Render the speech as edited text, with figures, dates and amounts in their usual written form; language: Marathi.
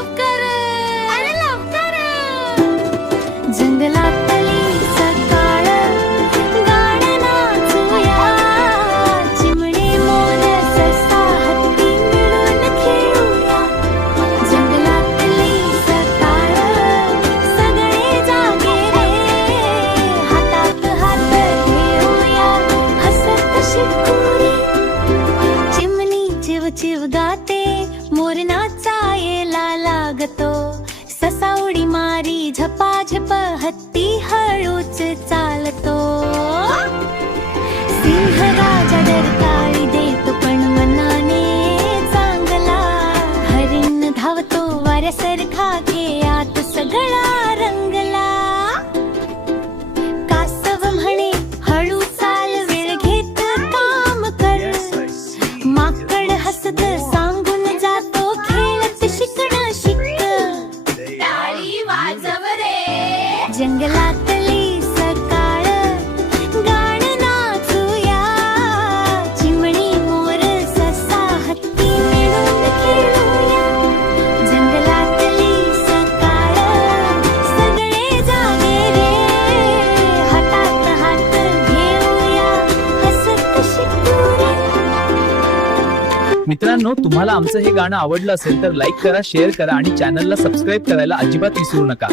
लवकर अरे लवकर जंगलातली सकाळ गाणं नाचूया चिमणे मोर ससा हत्ती मिळून खेळूया जंगलातली सकाळ सगळे जागे रे हातात हात घेऊया हसत शिकूया चिमणी चिव चिव गाते मोर नाचायला लागतो ससा उडी मारी झपाझप हत्ती हळूच चालतो सिंह राजा डरकाळी देतो पण मनाने चांगला हरिण धावतो वाऱ्यासारखा खेळात सगळा रंगला कासव म्हणे हळू चाल वेळ घेत काम कर माकड हसत सांगून जातो खेळत शिकणं शिक टाळी वाजव रे जंगलातली सकाळ गाणं नाचूया चिमणी मोर ससा हत्ती मिळून खेळूया जंगलातली सकाळ सगळे जागे रे हातात हात घेऊया हसत शिकूया मित्रांनो, तुम्हाला आमचं हे गाणं आवडलं असेल तर लाईक करा, शेअर करा आणि चॅनलला सबस्क्राईब करायला अजिबात विसरू नका.